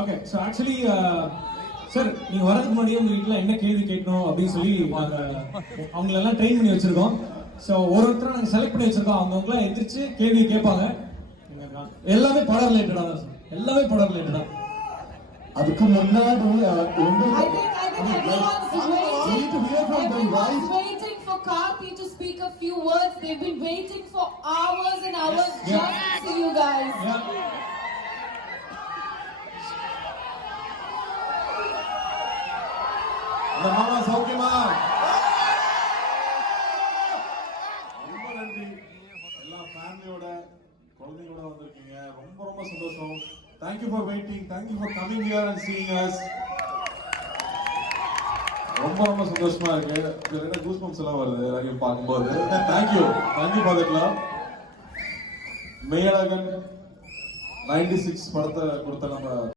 Okay so actually sir நீங்க வரதுக்கு முன்னாடியே உங்க வீட்டில் என்ன கேள்வி கேட்கணும் அப்படின்னு சொல்லி அவங்களெல்லாம் ட்ரெயின் பண்ணி வச்சிருக்கோம். ஸோ ஒருத்தரை நாங்கள் செலக்ட் பண்ணி வச்சிருக்கோம். அவங்கவுங்களாம் எந்திரிச்சு கேள்வி கேட்பாங்க. எல்லாமே படம் ரிலேட்டடா தான் சார், எல்லாமே படம் ரிலேட்டடா. அதுக்கு முன்னாடி waiting for Karthi to speak a few words. They've been waiting for hours and hours just to see you guys. மாமா சௌக்கியமா? ரொம்ப நன்றி. எல்லா ஃபேமிலியோட குழந்தைங்களோட வந்திருக்கீங்க. ரொம்ப ரொம்ப சந்தோஷம். Thank you for waiting. Thank you for coming here and seeing us. ரொம்ப ரொம்ப சந்தோஷமா இருக்கு. இதுல கூஸ் பம்ப்ஸ் எல்லாம் வருது எல்லாரையும் பார்க்கும்போது. Thank you for the club. Meiyazhagan 96 படத்தை கொடுத்த நம்ம